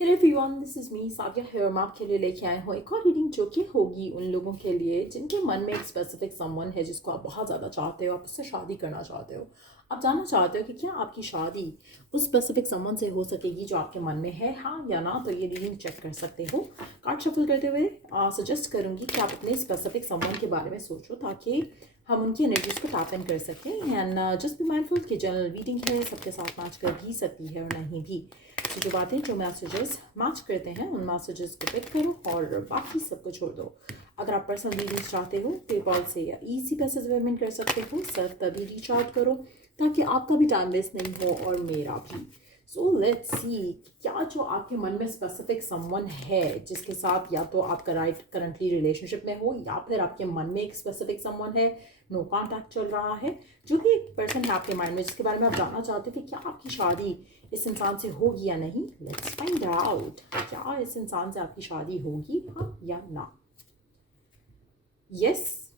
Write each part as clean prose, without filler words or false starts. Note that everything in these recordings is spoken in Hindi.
Hey everyone, this is me Sadia here। मैं आपके लिए लेके आए हूँ एक और रीडिंग जो कि होगी उन लोगों के लिए जिनके मन में एक स्पेसिफिक समवन है जिसको आप बहुत ज़्यादा चाहते हो, आप उससे शादी करना चाहते हो। आप जानना चाहते हो कि क्या आपकी शादी उस स्पेसिफिक समवन से हो सकेगी जो आपके मन में है, हाँ या ना। तो ये रीडिंग चेक कर सकते हो। कार्ड शफल करते हुए सजेस्ट करूँगी कि आप अपने स्पेसिफिक समवन के बारे में सोचो ताकि हम उनकी एनर्जीज को टैप इन कर सकें। एंड जस्ट बी माइंडफुल कि जनरल रीडिंग है, सबके साथ मैच कर भी सकती है और नहीं भी। तो जो बातें जो मैसेजेस मैच करते हैं उन मैसेजेस को पिक करो और बाकी सबको छोड़ दो। अगर आप पर्सनल रीडिंग्स चाहते हो पेपॉल से या इजी पैसे पेमेंट कर सकते हो। सिर्फ तभी रीच आउट करो ताकि आपका भी टाइम वेस्ट नहीं हो और मेरा भी। सो लेट्स सी क्या जो आपके मन में स्पेसिफिक समवन है जिसके साथ या तो आपका राइट करंटली रिलेशनशिप में हो या फिर आपके मन में एक स्पेसिफिक समवन है, नो कॉन्टैक्ट चल रहा है, जो भी एक पर्सन है आपके माइंड में जिसके बारे में आप जानना चाहते हो कि क्या आपकी शादी इस इंसान से होगी या नहीं। लेट्स फाइंड आउट क्या इस इंसान से आपकी शादी होगी, हाँ या ना। यस,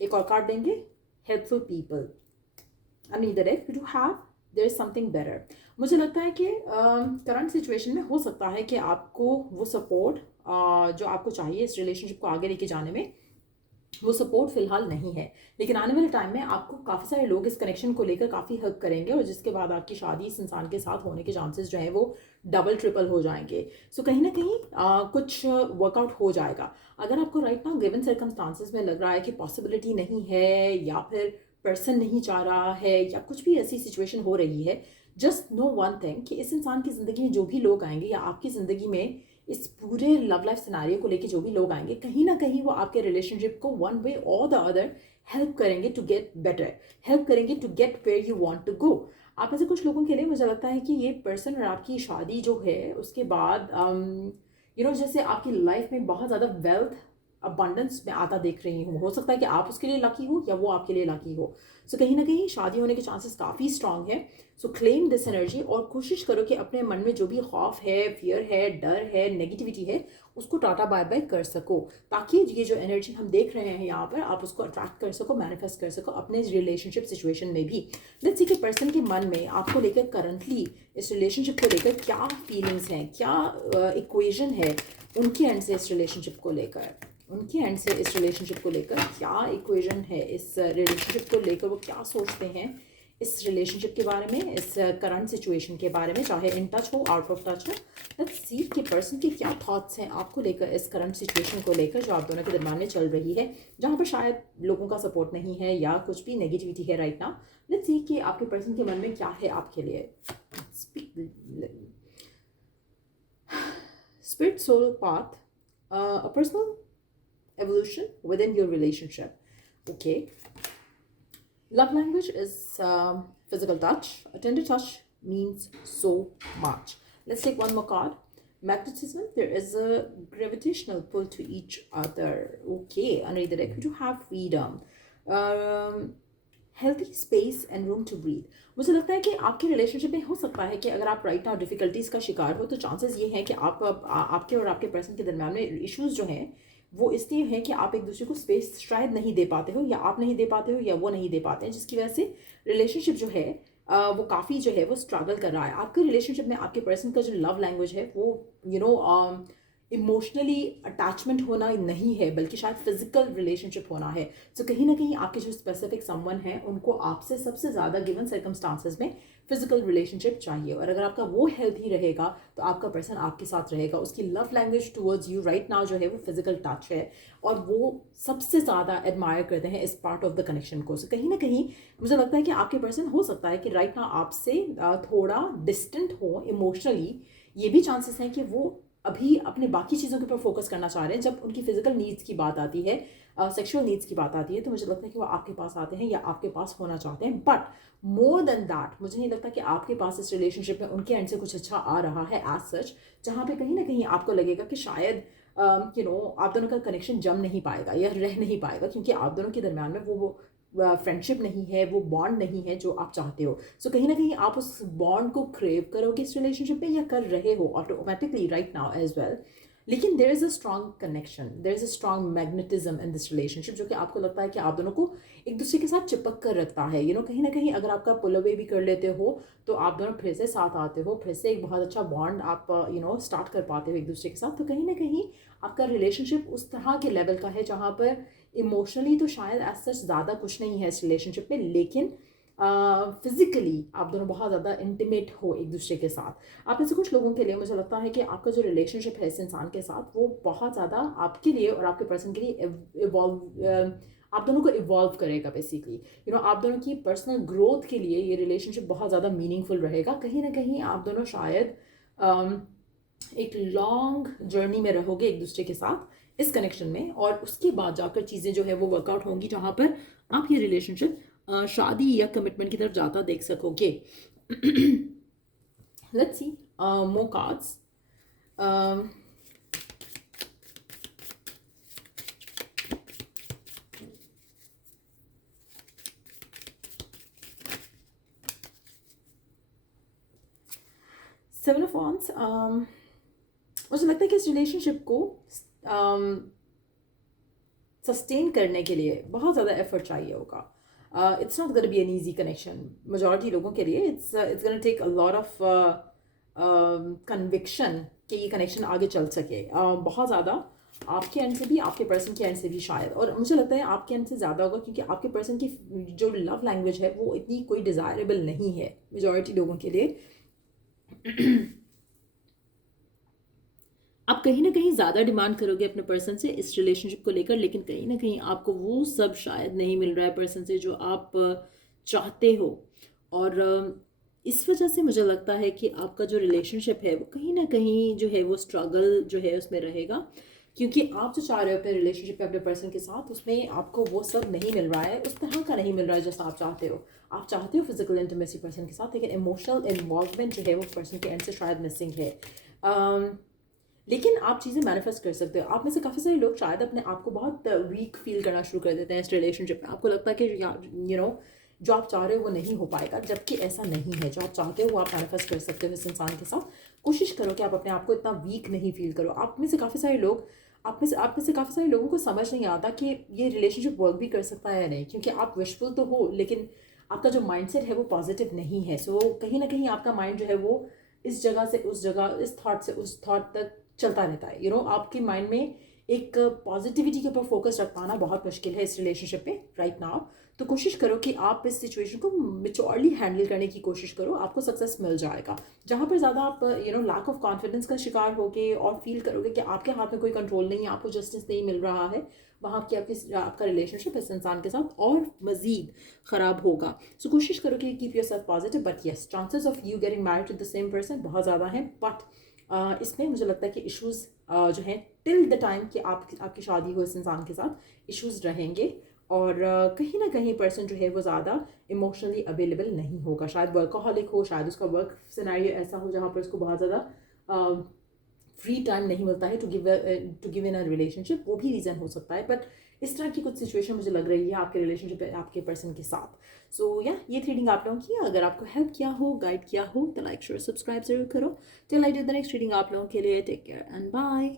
एक और कार्ड देंगे, helpful people. I mean that if you have their is something better. मुझे लगता है कि करंट सिचुएशन में हो सकता है कि आपको वो सपोर्ट जो आपको चाहिए इस रिलेशनशिप को आगे लेके जाने में, वो सपोर्ट फिलहाल नहीं है। लेकिन आने वाले टाइम में आपको काफ़ी सारे लोग इस कनेक्शन को लेकर काफ़ी हेल्प करेंगे और जिसके बाद आपकी शादी इस इंसान के साथ होने के चांसेस जो हैं वो डबल ट्रिपल हो जाएंगे। सो कहीं ना कहीं कुछ वर्कआउट हो जाएगा। अगर आपको राइट नाउ गिवन सर्कमस्टांसिस में लग रहा है कि पॉसिबिलिटी नहीं है या फिर पर्सन नहीं चाह रहा है या कुछ भी ऐसी सिचुएशन हो रही है, जस्ट नो वन थिंग कि इस इंसान की ज़िंदगी में जो भी लोग आएंगे या आपकी ज़िंदगी में इस पूरे लव लाइफ सिनारियो को लेके जो भी लोग आएंगे, कहीं ना कहीं वो आपके रिलेशनशिप को वन वे और द अदर हेल्प करेंगे टू गेट बेटर, हेल्प करेंगे to get where you want to go. आप में से कुछ लोगों के लिए मुझे लगता है कि ये पर्सन और आपकी शादी जो है उसके बाद जैसे आपकी लाइफ में बहुत ज़्यादा वेल्थ अबंडेंस में आता देख रही हूँ। हो सकता है कि आप उसके लिए लकी हो या वो आपके लिए लकी हो। सो कहीं ना कहीं शादी होने के चांसेस काफ़ी स्ट्रांग है। सो क्लेम दिस एनर्जी और कोशिश करो कि अपने मन में जो भी खौफ है, फियर है, डर है, नेगेटिविटी है, उसको टाटा बाय बाय कर सको ताकि ये जो एनर्जी हम देख रहे हैं यहाँ पर आप उसको अट्रैक्ट कर सको, मैनिफेस्ट कर सको अपने रिलेशनशिप सिचुएशन में भी। लेट्स सी कि पर्सन के मन में आपको लेकर करंटली इस रिलेशनशिप को लेकर क्या फीलिंग्स हैं, क्या इक्वेशन है उनके एंड से इस रिलेशनशिप को लेकर, उनके एंड से इस रिलेशनशिप को लेकर क्या इक्वेशन है, इस रिलेशनशिप को लेकर वो क्या सोचते हैं इस रिलेशनशिप के बारे में, इस करंट सिचुएशन के बारे में, चाहे इन टच हो आउट ऑफ टच हो। लेट्स सी कि पर्सन के क्या थॉट्स हैं आपको लेकर, इस करंट सिचुएशन को लेकर जो आप दोनों के दरम्यान में चल रही है, जहाँ पर शायद लोगों का सपोर्ट नहीं है या कुछ भी नेगेटिविटी है राइट नाउ। लेट्स सी कि आपके पर्सन के मन में क्या है आपके लिए। Spirit soul path, a personal evolution within your relationship. Okay. Love language is physical touch. A tender touch means so much. Let's take one more card. Magnetism. There is a gravitational pull to each other. Okay. Under the deck, we do have freedom. Healthy space and room to breathe. मुझे लगता है कि आपके रिलेशनशिप में हो सकता है कि अगर आप राइट नाउ डिफिकल्टीज़ का शिकार हो तो चांसेस ये हैं कि आपके और आपके पर्सन के दरम्यान में इश्यूज जो हैं वो इसलिए हैं कि आप एक दूसरे को स्पेस शायद नहीं दे पाते हो, या आप नहीं दे पाते हो या वो नहीं दे पाते हैं, जिसकी वजह से रिलेशनशिप जो है वो काफ़ी जो है वो स्ट्रगल कर रहा है। आपके रिलेशनशिप में आपके पर्सन का जो लव लैंग्वेज है वो इमोशनली अटैचमेंट होना नहीं है बल्कि शायद फिजिकल रिलेशनशिप होना है। सो कहीं ना कहीं आपके जो स्पेसिफिक समवन है उनको आपसे सबसे ज़्यादा गिवन सर्कमस्टांसेस में फिजिकल रिलेशनशिप चाहिए, और अगर आपका वो हेल्थी रहेगा तो आपका पर्सन आपके साथ रहेगा। उसकी love language towards you right now जो है वो फिजिकल टच है और वो सबसे ज़्यादा एडमायर करते हैं इस पार्ट ऑफ द कनेक्शन को। सो कहीं ना कहीं मुझे लगता है कि आपके पर्सन हो सकता है कि राइट नाउ आपसे थोड़ा डिस्टेंट हो इमोशनली। ये भी चांसेस हैं कि वो अभी अपने बाकी चीज़ों के ऊपर फोकस करना चाह रहे हैं। जब उनकी फिजिकल नीड्स की बात आती है, सेक्सुअल नीड्स की बात आती है, तो मुझे लगता है कि वो आपके पास आते हैं या आपके पास होना चाहते हैं। बट मोर देन दैट मुझे नहीं लगता कि आपके पास इस रिलेशनशिप में उनके एंड से कुछ अच्छा आ रहा है एज सच, जहाँ पे कहीं ना कहीं आपको लगेगा कि शायद आप दोनों का कनेक्शन जम नहीं पाएगा या रह नहीं पाएगा, क्योंकि आप दोनों के दरम्यान में वो फ्रेंडशिप नहीं है, वो बॉन्ड नहीं है जो आप चाहते हो। सो कहीं ना कहीं आप उस बॉन्ड को क्रेव करोगे इस रिलेशनशिप में या कर रहे हो automatically right now as well. लेकिन there is a strong connection, there is a strong magnetism in this relationship, जो कि आपको लगता है कि आप दोनों को एक दूसरे के साथ चिपक कर रखता है। कहीं ना कहीं अगर आपका पुल अवे भी कर लेते हो तो आप दोनों फिर से साथ आते हो, फिर से एक बहुत अच्छा बॉन्ड आप स्टार्ट कर पाते हो एक दूसरे के साथ। तो कहीं ना कहीं आपका रिलेशनशिप उस तरह के लेवल का है जहाँ पर इमोशनली तो शायद एज सच ज़्यादा कुछ नहीं है इस रिलेशनशिप में, लेकिन फिजिकली आप दोनों बहुत ज़्यादा इंटीमेट हो एक दूसरे के साथ। आप में से कुछ लोगों के लिए मुझे लगता है कि आपका जो रिलेशनशिप है इस इंसान के साथ वो बहुत ज़्यादा आपके लिए और आपके पर्सन के लिए इवॉल्व, आप दोनों को इवॉल्व करेगा बेसिकली। आप दोनों की पर्सनल ग्रोथ के लिए ये रिलेशनशिप बहुत ज़्यादा मीनिंगफुल रहेगा। कहीं ना कहीं आप दोनों शायद एक लॉन्ग जर्नी में रहोगे एक दूसरे के साथ इस कनेक्शन में, और उसके बाद जाकर चीज़ें जो है वो वर्कआउट होंगी जहाँ पर आप ये रिलेशनशिप शादी या कमिटमेंट की तरफ जाता देख सकोगे। Let's see more cards. Seven of wands, मुझे लगता है कि इस रिलेशनशिप को सस्टेन करने के लिए बहुत ज़्यादा एफर्ट चाहिए होगा। It's not gonna be an easy connection. Majority लोगों के लिए it's gonna take a lot of conviction कि ये कनेक्शन आगे चल सके। बहुत ज़्यादा आपके एंड से भी, आपके पर्सन के एंड से भी शायद, और मुझे लगता है आपके एंड से ज़्यादा होगा क्योंकि आपके पर्सन की जो लव लैंग्वेज है वो इतनी कोई डिज़ायरेबल नहीं है मेजॉरिटी लोगों के लिए। आप कहीं ना कहीं ज़्यादा डिमांड करोगे अपने पर्सन से इस रिलेशनशिप को लेकर, लेकिन कहीं ना कहीं आपको वो सब शायद नहीं मिल रहा है पर्सन से जो आप चाहते हो। और इस वजह से मुझे लगता है कि आपका जो रिलेशनशिप है वो कहीं ना कहीं जो है वो स्ट्रगल जो है उसमें रहेगा, क्योंकि आप जो चाह रहे हो अपने रिलेशनशिप में अपने पर्सन के साथ, उसमें आपको वो सब नहीं मिल रहा है, उस तरह का नहीं मिल रहा है जैसा आप चाहते हो। आप चाहते हो फिजिकल इंटीमेसी पर्सन के साथ, लेकिन इमोशनल इन्वॉल्वमेंट जो है वो पर्सन के एंड से शायद मिसिंग है। लेकिन आप चीज़ें मैनिफेस्ट कर सकते हो। आप में से काफ़ी सारे लोग शायद अपने आप को बहुत वीक फील करना शुरू कर देते हैं इस रिलेशनशिप में। आपको लगता है कि जो आप चाह रहे हो वो नहीं हो पाएगा, जबकि ऐसा नहीं है। जो आप चाहते हो वो आप मैनिफेस्ट कर सकते हो इस इंसान के साथ। कोशिश करो कि आप अपने आप को इतना वीक नहीं फील करो। आप में से काफ़ी सारे लोग, आप में से काफ़ी सारे लोगों को समझ नहीं आता कि ये रिलेशनशिप वर्क भी कर सकता है या नहीं, क्योंकि आप विशफुल तो हो लेकिन आपका जो माइंडसेट है वो पॉजिटिव नहीं है। सो कहीं ना कहीं आपका माइंड जो है वो इस जगह से उस जगह, इस थॉट से उस थॉट तक चलता रहता है। आपके माइंड में एक पॉजिटिविटी के ऊपर फोकस रख पाना बहुत मुश्किल है इस रिलेशनशिप में राइट नाउ। तो कोशिश करो कि आप इस सिचुएशन को मेच्योरली हैंडल करने की कोशिश करो, आपको सक्सेस मिल जाएगा। जहाँ पर ज़्यादा आप लैक ऑफ कॉन्फिडेंस का शिकार होगे और फील करोगे कि आपके हाथ में कोई कंट्रोल नहीं है, आपको जस्टिस नहीं मिल रहा है, वहाँ की आपका रिलेशनशिप इस इंसान के साथ और मज़ीद ख़राब होगा। सो कोशिश करो कि keep yourself positive. But yes, chances of you getting married to the same person बहुत ज़्यादा हैं, बट इसमें मुझे लगता है कि इश्यूज़ जो हैं टिल द टाइम कि आपकी शादी हो इस इंसान के साथ इश्यूज़ रहेंगे। और कहीं ना कहीं पर्सन जो है वो ज़्यादा इमोशनली अवेलेबल नहीं होगा। शायद वर्कaholic हो, शायद उसका वर्क सिनेरियो ऐसा हो जहाँ पर उसको बहुत ज़्यादा फ्री टाइम नहीं मिलता है to give in a relationship, वो भी रीज़न हो सकता है। बट इस तरह की कुछ सिचुएशन मुझे लग रही है आपके रिलेशनशिप आपके पर्सन के साथ। सो ये थी रीडिंग आप लोगों की। अगर आपको हेल्प किया हो, गाइड किया हो, तो लाइक शेयर सब्सक्राइब जरूर करो। Till I do the next reading आप लोगों के लिए टेक केयर एंड बाय।